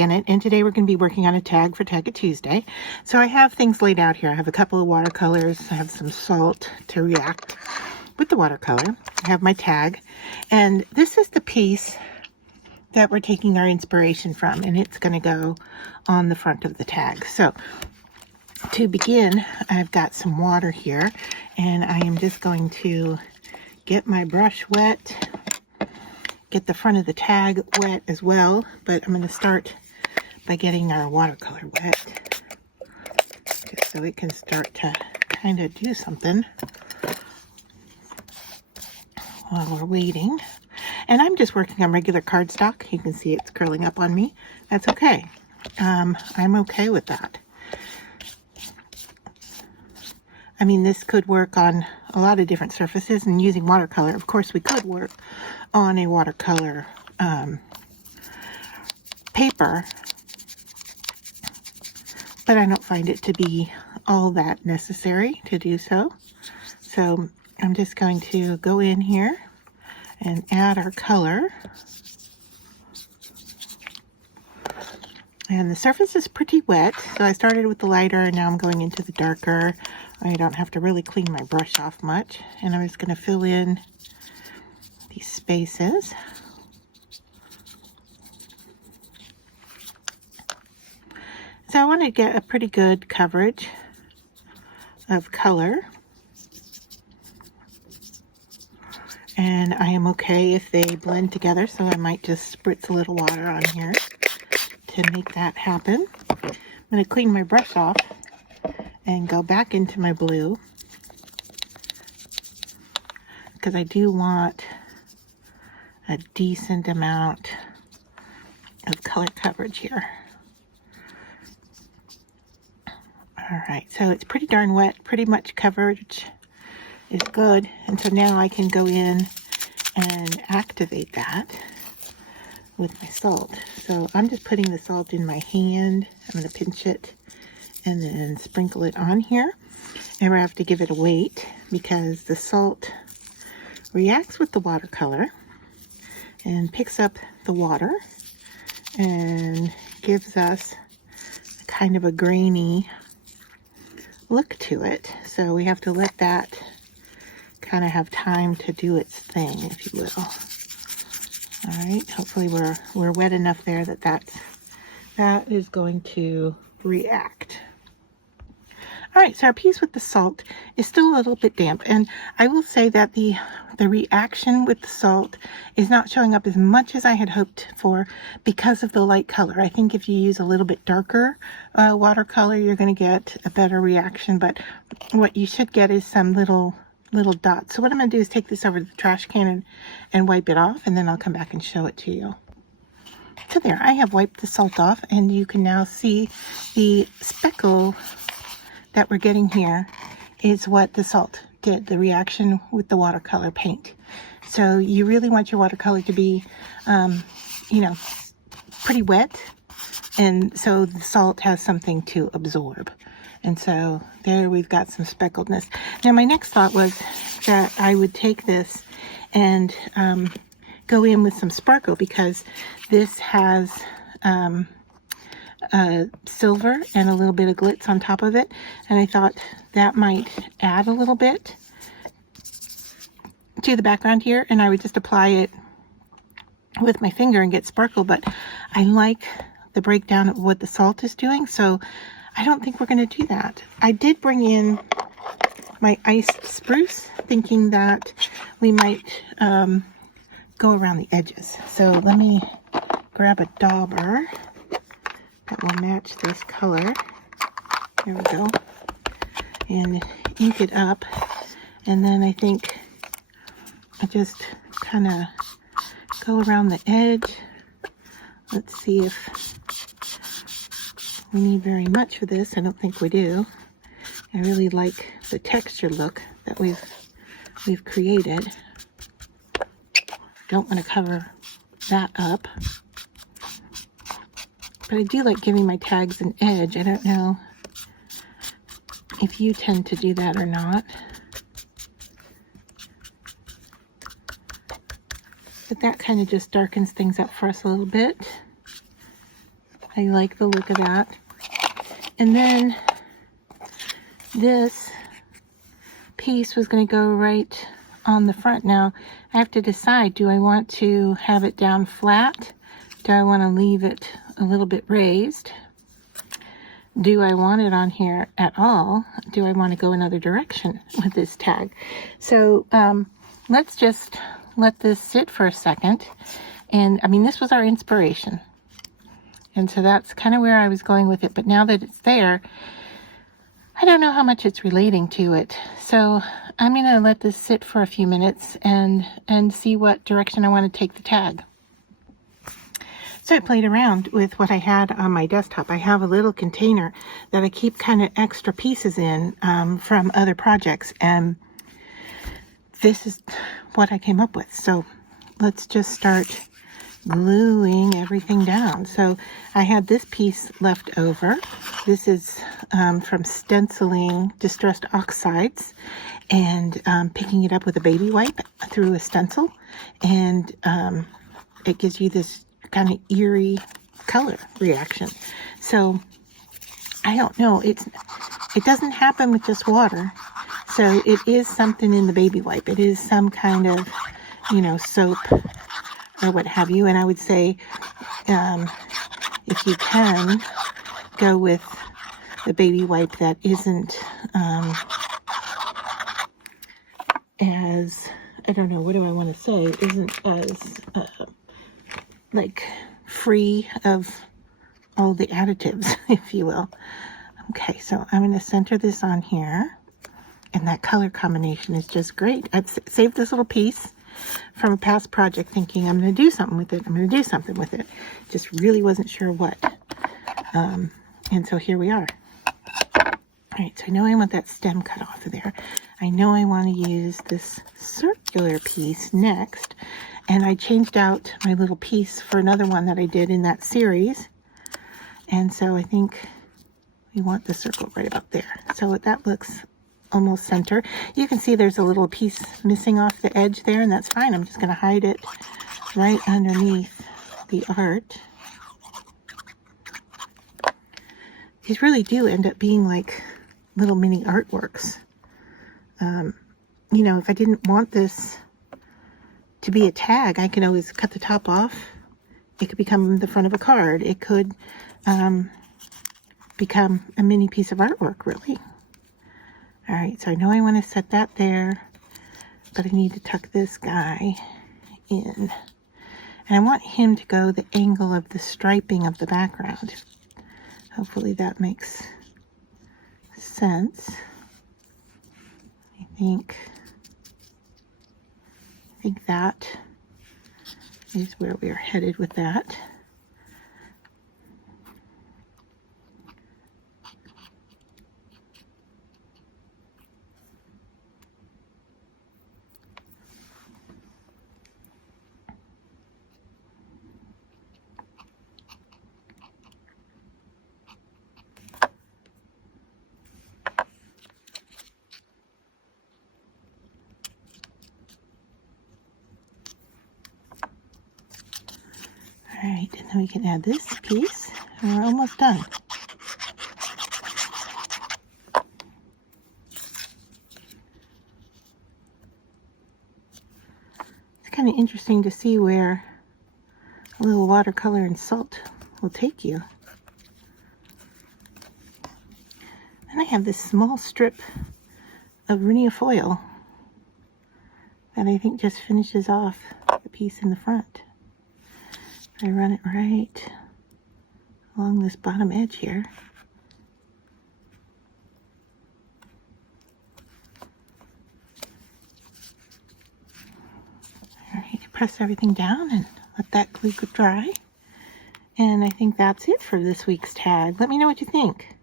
Janet, and today we're going to be working on a tag for Tag It Tuesday. So I have things laid out here. I have a couple of watercolors. I have some salt to react with the watercolor. I have my tag, and this is the piece that we're taking our inspiration from, and it's going to go on the front of the tag. So to begin, I've got some water here, and I am just going to get my brush wet, get the front of the tag wet as well, but I'm going to start by getting our watercolor wet, just so it can start to kind of do something while we're waiting. And I'm just working on regular cardstock. You can see it's curling up on me. That's okay. I'm okay with that. I mean, this could work on a lot of different surfaces, and using watercolor, of course, we could work on a watercolor paper, but I don't find it to be all that necessary to do so. So I'm just going to go in here and add our color. And the surface is pretty wet, so I started with the lighter and now I'm going into the darker. I don't have to really clean my brush off much, and I'm just going to fill in these spaces. So I want to get a pretty good coverage of color, and I am okay if they blend together, so I might just spritz a little water on here to make that happen. I'm going to clean my brush off and go back into my blue, because I do want a decent amount of color coverage here. All right, so it's pretty darn wet, pretty much coverage is good, and so now I can go in and activate that with my salt. So I'm just putting the salt in my hand. I'm going to pinch it and then sprinkle it on here, and I have to give it a weight because the salt reacts with the watercolor and picks up the water and gives us kind of a grainy look to it. So we have to let that kind of have time to do its thing, if you will. All right, hopefully we're wet enough there that is going to react. All right, so our piece with the salt is still a little bit damp, and I will say that the reaction with the salt is not showing up as much as I had hoped for because of the light color. I think if you use a little bit darker watercolor, you're going to get a better reaction, but what you should get is some little dots. So what I'm going to do is take this over to the trash can and wipe it off, and then I'll come back and show it to you. So there, I have wiped the salt off, and you can now see the speckle that we're getting here is what the salt did, the reaction with the watercolor paint. So you really want your watercolor to be, pretty wet, and so the salt has something to absorb. And so there we've got some speckledness. Now my next thought was that I would take this and go in with some sparkle, because this has silver and a little bit of glitz on top of it, and I thought that might add a little bit to the background here, and I would just apply it with my finger and get sparkle. But I like the breakdown of what the salt is doing, so I don't think we're going to do that. I did bring in my iced spruce, thinking that we might go around the edges. So let me grab a dauber that will match this color. There we go. And ink it up. And then I think I just kind of go around the edge. Let's see if we need very much for this. I don't think we do. I really like the texture look that we've created. Don't want to cover that up. But I do like giving my tags an edge. I don't know if you tend to do that or not. But that kind of just darkens things up for us a little bit. I like the look of that. And then this piece was going to go right on the front. Now I have to decide, do I want to have it down flat? Do I want to leave it a little bit raised? Do I want it on here at all? Do I want to go another direction with this tag? So let's just let this sit for a second. And I mean, this was our inspiration. And so that's kind of where I was going with it. But now that it's there, I don't know how much it's relating to it. So I'm going to let this sit for a few minutes and see what direction I want to take the tag. So I played around with what I had on my desktop. I have a little container that I keep kind of extra pieces in from other projects. And this is what I came up with. So let's just start gluing everything down. So I had this piece left over. This is from stenciling distressed oxides and picking it up with a baby wipe through a stencil, and it gives you this kind of eerie color reaction. So I don't know, it doesn't happen with just water, so it is something in the baby wipe. It is some kind of, you know, soap or what have you. And I would say if you can go with the baby wipe that isn't as, I don't know, what do I want to say, isn't as like free of all the additives, if you will. Okay, so I'm going to center this on here, and that color combination is just great. I've saved this little piece from a past project thinking I'm going to do something with it. I'm going to do something with it. Just really wasn't sure what. And so here we are. All right, so I know I want that stem cut off of there. I know I want to use this circular piece next. And I changed out my little piece for another one that I did in that series. And so I think we want the circle right about there. So that looks almost center. You can see there's a little piece missing off the edge there, and that's fine. I'm just going to hide it right underneath the art. These really do end up being like little mini artworks. You know, if I didn't want this to be a tag, I can always cut the top off. It could become the front of a card. It could become a mini piece of artwork, really. All right, so I know I want to set that there, but I need to tuck this guy in. And I want him to go the angle of the striping of the background. Hopefully that makes sense. I think that is where we're headed with that. Alright, and then we can add this piece, and we're almost done. It's kind of interesting to see where a little watercolor and salt will take you. And I have this small strip of vernier foil that I think just finishes off the piece in the front. I run it right along this bottom edge here. All right, press everything down and let that glue dry. And I think that's it for this week's tag. Let me know what you think.